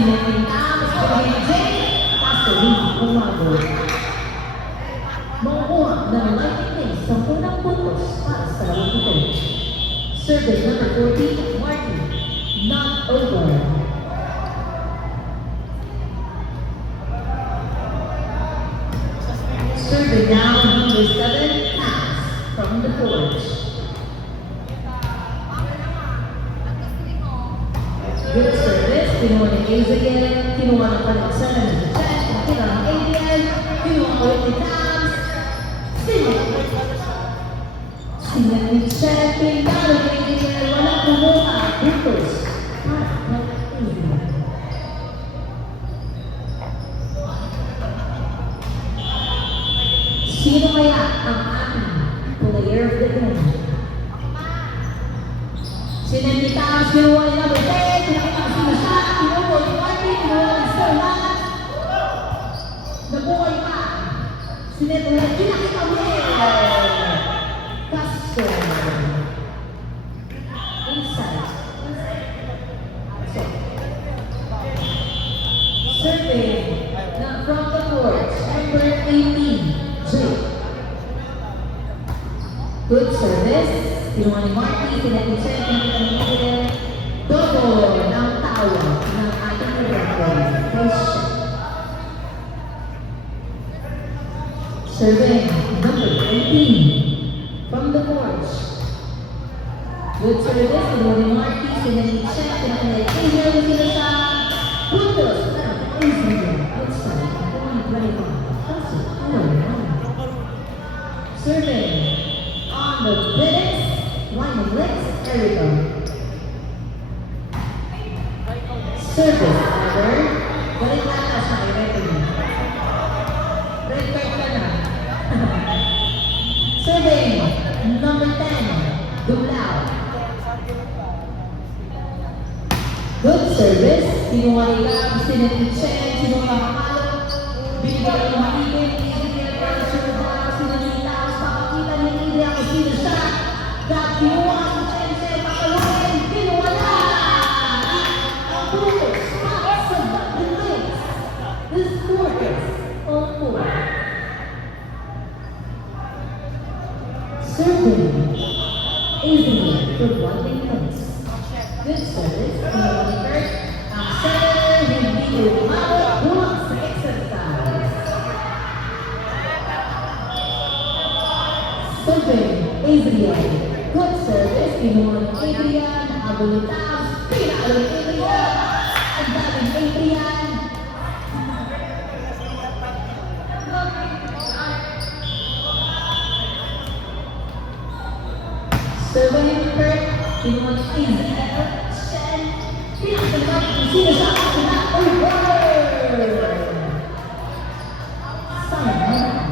Sinipintang sa Jay, kaso hindi umabot. Makukuha ng Lightning Kings sa unang puntos para sa laro ito. Survey number 14, Martin, not over. Survey now, number 7, Cass, from the Forge. Good service, kinuha ni Azael, kinuha ng Panagsan ng Chet, kinuha ng Adrian, kinuha ulit ni Cass, Sinet ni Chet, pinalo ni Adrian, walang kumuha, puntos. Sino kaya ang ating player of the game? Sinenditaas, kinuha ni number 10, pinakita ko sino siya, kinuha ni Martin, kinuha ni Sir Matt. Nabuhay pa. Sinenditaas, pinakita mo Castro. Inside. So, survey na from the court, number 18. Good service. Kinuha ni Marty, sinag-check ng kanilin. Dodo ng tawa ng ating record. Survey number 18 from the porch. Good service. Kinuha ni Marty, sinag-check ng kanilin. Sino sa puntos ng Israel. Outside. Survey on the British line of legs, there we go. Service order, balik na na siya, i-referee. Red card ka na. Survey number 10, Dublao. Good service, kinuha nila, sinet ni Chen, kinuha Kamalo, binigyan ng matigil, easy para sa Dublao, sinanita, papakita ni India kung sino siya. That kinuha si Chen, papaluin, kinuha na! Ang putos, pass sa button legs. This quarters, all four. Survey, easily for one points. Good service, kinuha ni Kurt, ang center, hindi umabot, buwag sa exercise. Survey, Adrian. Good service, kinuha ni Adrian, abulitaw, pinalo ni Adrian, ang daming Adrian. Survey ni Kurt, kinuha ni Adrian, Shen, pinakagod kung sino siya at na-over! Sayang.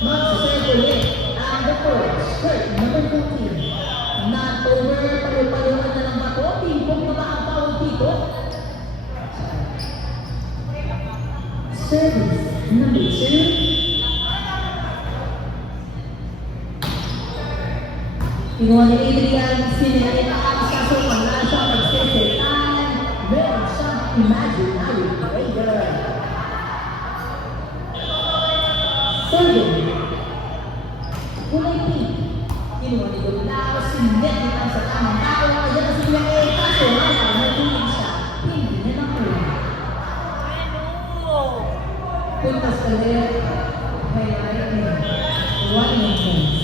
Magsaserve ulit ang the coach, Kurt, number 14. Not over, palupaluan na ng bato, pimpong na ba ang tawag dito? Service number 2. Kinuha ni Adrian, sinilita ang kaso wala siyang magsisitan, meron siyang imaginary player. Survey, kulay pink. Kinuha ni Dublao, sinet nito sa tamang tao, kaya na sila kaso wala, nagulong siya, hindi niya nakuha. Puntas kalit, kaya ayun, one minute.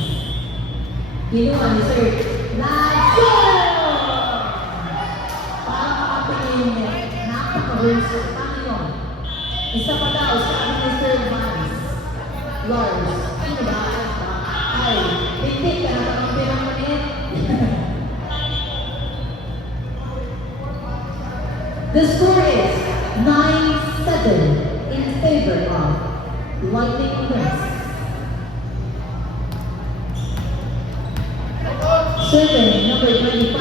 Kinuha ni Sir, let's go! Parang makapilin niya, napaka-rules sa Panginoon. Isa pa daw sa ating ni Sir Vance. Lars, ano ba? Ay, hindi ka na pang pinamanin. The score is 9-7 in favor of Lightning Kings. Survey number 25,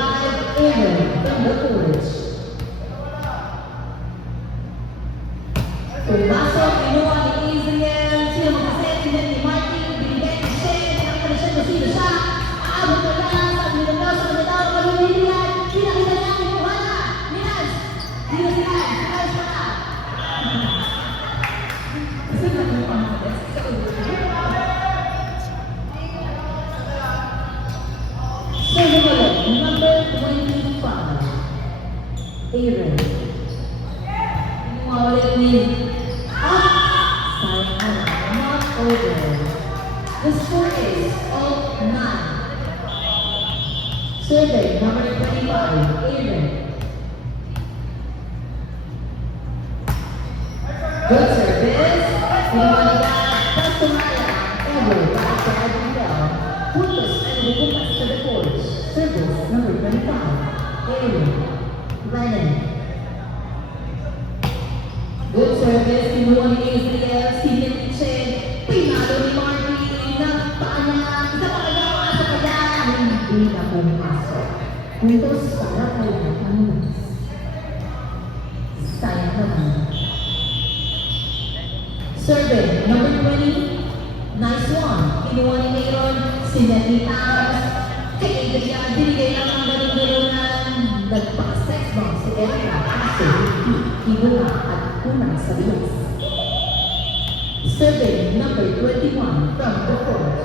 Aaron from the Forge. Pumasok, kinuha ni Israel, sino magkaset, sino ni Martin, binigay ni Shen, nakita na siya kung sino siya, aabot na lang, sabi nila daw, sa kanila, pinakita niya, kinuha na, Minas, sino si Minas, Serving ulit, number 25. Aaron. Kinuha ulit ni up. Sayang, not over. The score is all 9. Serving number 25. Aaron. Good service. Kinuha nila. Pasumaya. Ever. Back to Adriel. Puntos and bubukas to the court. Service number 25. Aaron. Lennon. Good service. Kinuha ni Israel. Sinitiche. Pinalo ni Marty. Nagpaan niya. Isa pa kagawa sa kanya. Hindi na pumasok. Puntos para kay Angas. Sayang naman. Serving, number 20. Nice one. Kinuha ni Mayron. Sinet ni Taos. Kay Adrian. Binigay lang ang ganun-ganunan. Nagpa-sex bomb si Erika. Kasi kinuha at kunang sa bilis. Serving, number 21 from the court.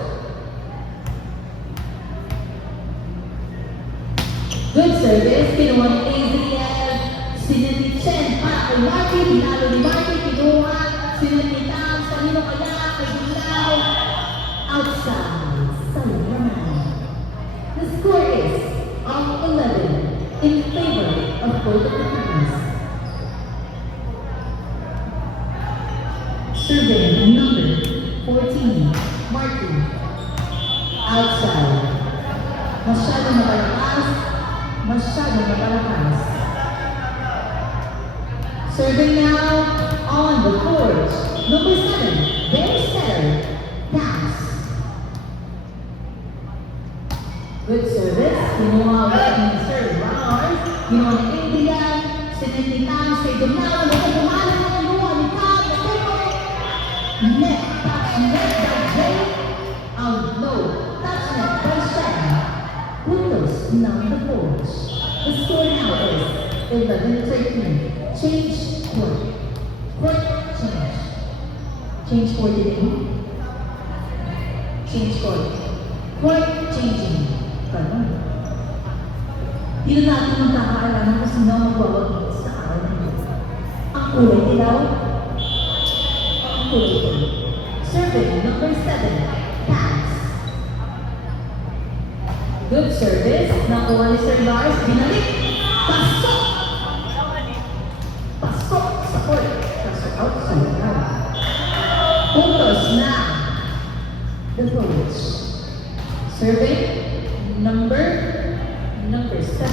Good service. Kinuha ni Adrian. Sinet ni Chen para kay Marty. Binalo ni Marty. Kinuha. Sinet ni Taos. Kanino kaya? Kay Bilao. Outside. Sayang naman. The score is of 11 in favor of both of the teams. Serving number 14, Martin. Outside. Masyadong mapalakas. Masyadong mapalakas. Serving now on the court. Number 7, very setter. Pass. Good service. Kinuha ulit ni Sir Rars. Kinuha ni Adrian. Sinintitang kay Dumao. Nagkagumalan na kinuha ni Cobb. Net. Touch net by Jay. No. Touch net by Shen. Puntos ng the court. The score now is 11-13. Change court. Court change. Change court today. Change court. Court changing. Hindi na natin magkakaalaman kung sino ang magwawag sa araw na ito. Ang kulay dilaw. Ang kulay dilaw. Serving number 7. Pass. Good service. Nakuha ni Sir Lars. Binalik. Pasok! Pasok sa court. Pasok outside. Puntos na. The coach. Serving number 7.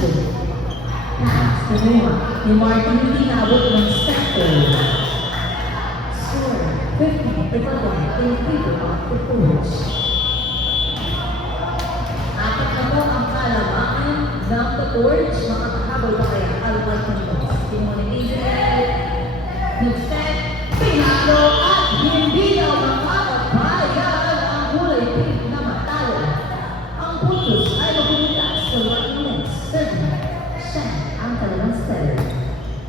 Pass. Kinuha ni Martin. Hindi naabot ng sector. Score 50-11 in favor of the coach. Apat na po ang kalamaan ng the coach. Makakahabol ba kaya Albert Munoz? Kinuha ni Israel. Nag-set. Pinalo at hindi daw makakabayan ang kulay pink na matalo. Ang puntos ay mapumunta sa running next. Serving. Shen ang kanilang setter.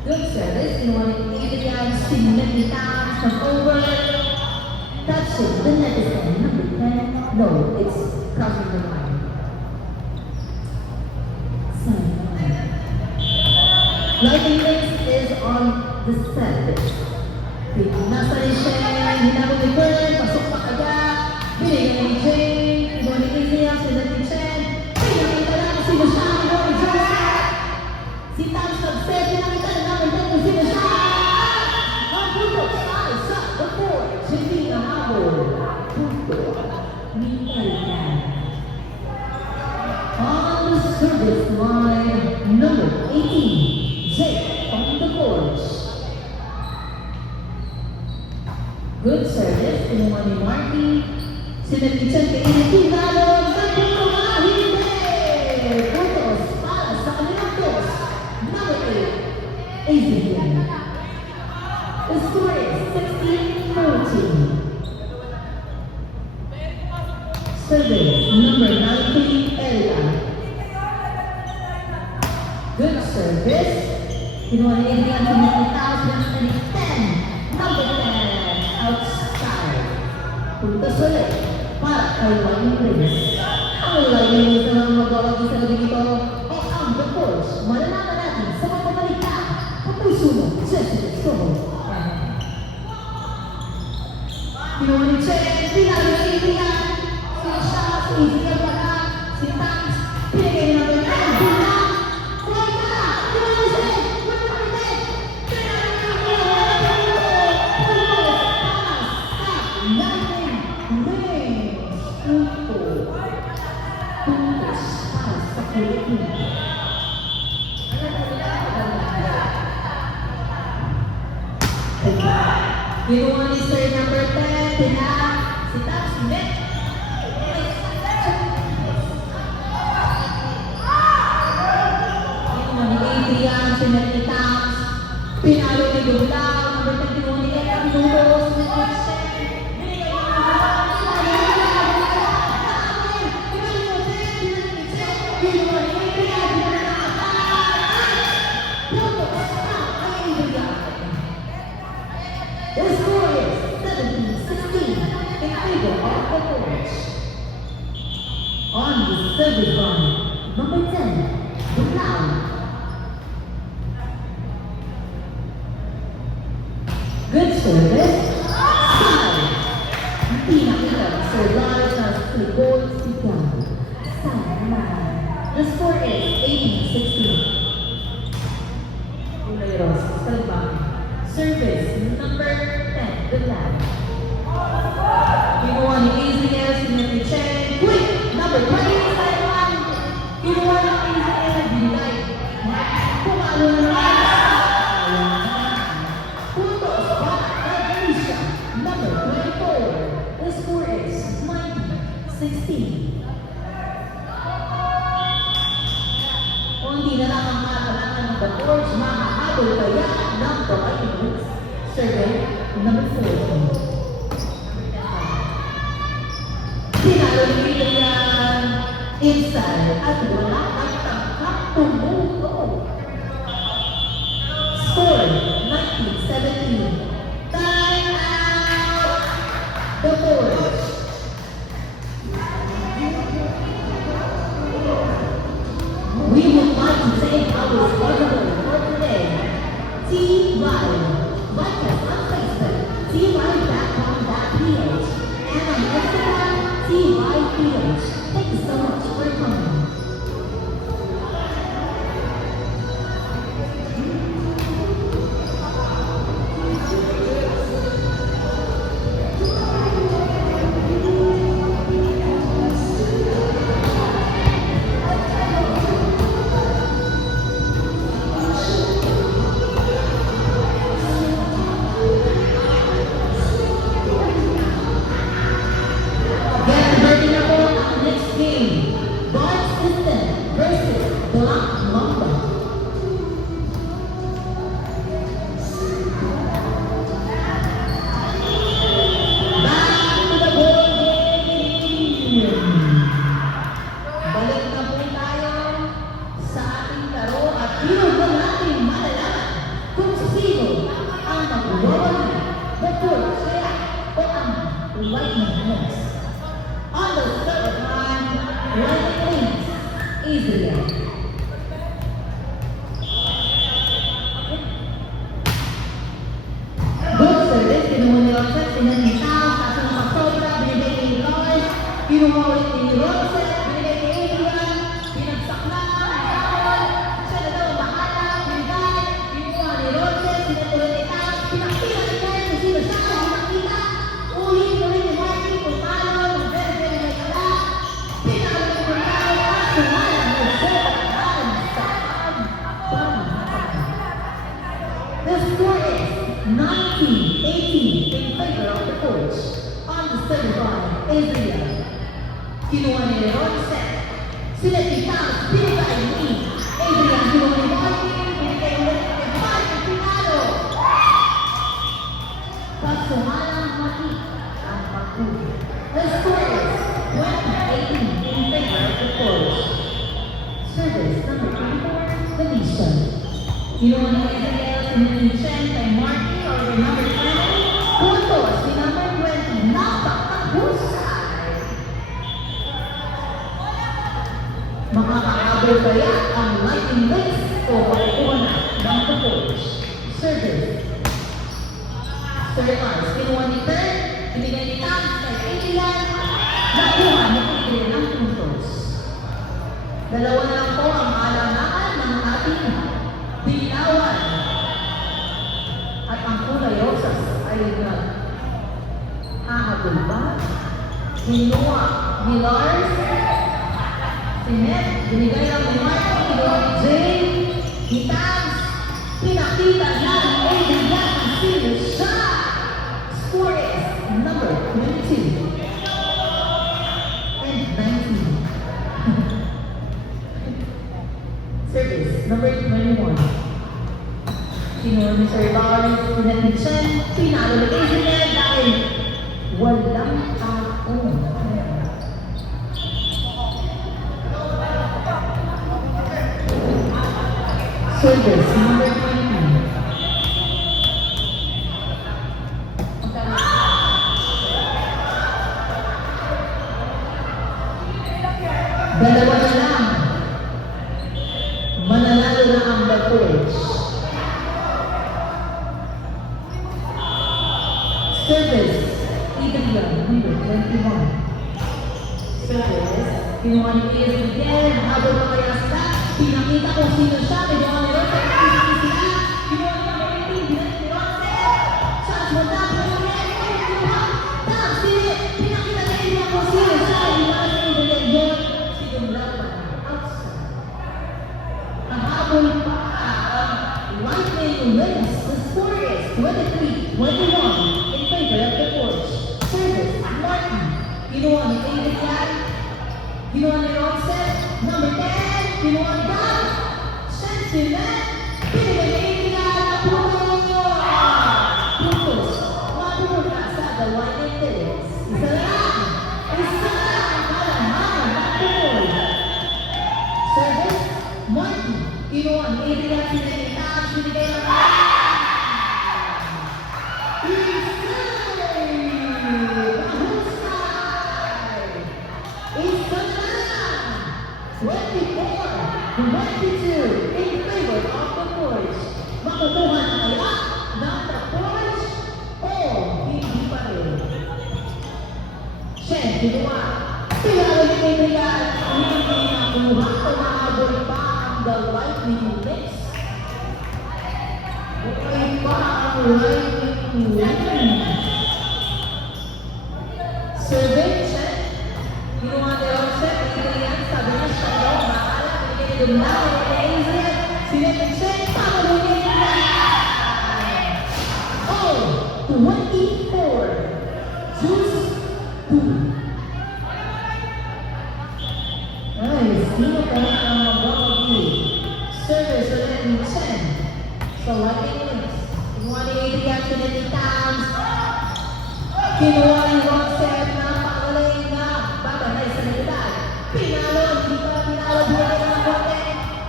Good service. Kinuha ni Adrian. Sinet ni Tams ng over. Touching the netizen. Number 10. No, it's crossing the line. Lighting mix is on the set. Nasa ni Shen. Hinabog ni Bern. Pasok pa kaya. Binigyan ni Jane. Kinuha ni Israel. Sinet ni Chen. Pinakita lang si Mushang. Kinuha ni Joseph. Si Tams nag-set. Pinakita na namin tayo si Mushang. Ang punto ay sa the court. Hindi na habol. Punto ni Elkan. On the service line, number 18, Jake on the court. Good service. Kinuha ni Marty. Sinatisan kay Pinalo. Nagpunto hindi. Puntos para sa kanilang dos. Number 8, Ezekiel. The score is 16-14. Service number 19, Ella. Good service. Kinuha ni Adrian. Pinakitaw. Pinakita ni 10. Number 10. Outside. Puntos ulit para kay Wayne Grace. Ang Wayne Grace naman magwawag isa Kinuha ni Sir number 10, pinang si Taps Smith. Kinuha ni Adrian, Smith ni Taps. Pinalo ni Dublaw, number 10, kinuha ni Ella Minulos, the score is 17-16 in favor of the Forge. On the service line, number 10, Dublaw. Good service. Side. Hindi nakita Sir Lars na goal si Dublaw. Side naman. The score is 18-16. Ulayros, Salbang. Service number 10, Dublaw. Kinuha ni AZL, Sinati Chen. Quick! Number 20, side one. Kinuha ni AZL, Binay. Pumalo na naman. Puntos pa, Alicia. Number 24. The score is 19-16. Kung hindi na lang ang kailangan ng The Forge, makahabol kaya ng Providers. Survey number 4. Sinalo ni Adrian inside at wala ang tangkap tumulo. Score 19-17. Time out! The Forge. We would like to thank our sponsor for today, TY. Like us on Facebook, TY.com.ph, and on Instagram, TYPH. Thank you so much for coming. Kinuha ulit ni Roses, binigay ni Adrian, pinagsak na, siya na daw bahala, binigay, kinuha ni Roses, pinatuloy ni Taps, pinakita ni Karen, kung sino siya, pinakita, ulit ni Martin, kung paano, nag-very may kala, pinalo ni Dublaw, at sumalan mo siya, sa pagpapagpapag. The score is 19-18 in favor of the Forge. On the third line, Adrian. Kinuha ni Roses, Sinati Taps, binigay ni Adrian, kinuha ni Martin, binigay ulit ni Martin, pinalo. Pagsumalang mati ang pagkuha. The score is 20-18 in favor of the Forge. Service number 24, Felicia. Kinuha ni Adrian, Sinati Chen, kay Martin, or number 20, puntos ni number 20, napakahusay. Makakaabot kaya ang lightning race o pagkuha na ng The Forge. Service. Sir Lars, kinuha ni Kurt, binigay ni Taps kay Adrian, nakuha ni Adrian ng puntos. Dalawa na lang po ang alangaan ng ating dilawan. At ang kulay rosas ay hahabol ba? Kinuha ni Lars, Si Ned, binigay lang ni Marco, kinuha ni Jay, ni Tabs, pinakita na ni Adrian ang sino siya. Score is number 22 and 19. Service, number 21. Kinuha ni Sir Lawrence, kinuha ni Chen, pinalo ni Adrian dahil walang taong. Service, number 20. Dalawa na lang. Mananalo na ang The Forge. Service, Adrian, number 21. Service, kinuha ni Adrian, habang makayasta, pinakita kung sino siya, kinuha ni Rose, kinuha ni number 18, binalik ni Rose, chance mo na, kinuha, pinakita ni Adrian kung sino siya, kinuha ni Adrian yun, sinumlapan, outside. Nahabol pa ang Lightning wins. The score is 23-21 in favor of the Forge. Service, Martin, kinuha ni Adrian, kinuha ni Rose, number 10, kinuha ni Gab, Shensilan, pinigay ni Adrian, puntos, mapunta sa The Lightning Phillips. Isa lang ang kalamangan ng Forge. Service, Martin, kinuha ni Adrian, pinigay ni Tabs, pinigay ni The 22 in favor of the Forge. Makukuha na kaya ng The Forge o hindi pa rin? Shen, kinuha. Pinalo ni Adrian. Hindi nakuha. Tumahabol pa ang The Lightning Mix. Okay pa ang Lightning Mix. Survey, Shen. Kinuha ni Rose. Adrian, sabi niya siya daw. Dumlaw ni Adrian, sinipin pamalungin niya. Oh, 24. Juice 2. Ay, sino ka na ang mag-wagi? Service ulit ni Chen. So, Lightning Mix. Kinuha ni Adrian, sinipin Tabs. Kinuha ni Rosef na pangalay na babanay sa nagdad. Pinalo, hindi pa pinalo buhay ng bote.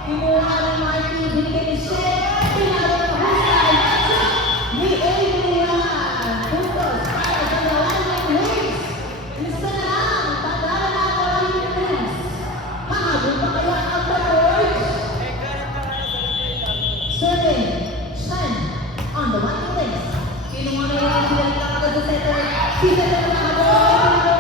Kinuha ni Marty, binigay ni Shen. Pinalo ng husay. Ni Adrian. Puntos para sa Lightning Mix. Isa na lang, pagdala na ang Lightning Mix. Hahabol pa kaya ang The Forge? Serving, Shen on the Lightning Mix. Kinuha ni Adrian na sa center. Si center na habol.